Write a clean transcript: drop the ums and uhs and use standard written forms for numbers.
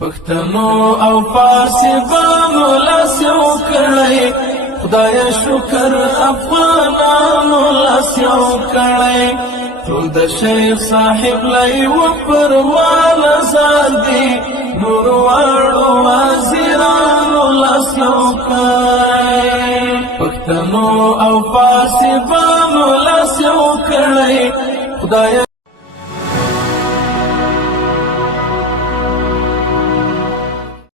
پښتنو او فارسیانو لاس یو کړی خدای شکر افغانانو لاس یو کړی ټول د شیخ صاحب لای و پروان زار دی نور واړو وزیرانو لاس یو کړی پښتنو او فارسیانو لاس یو کړی خدای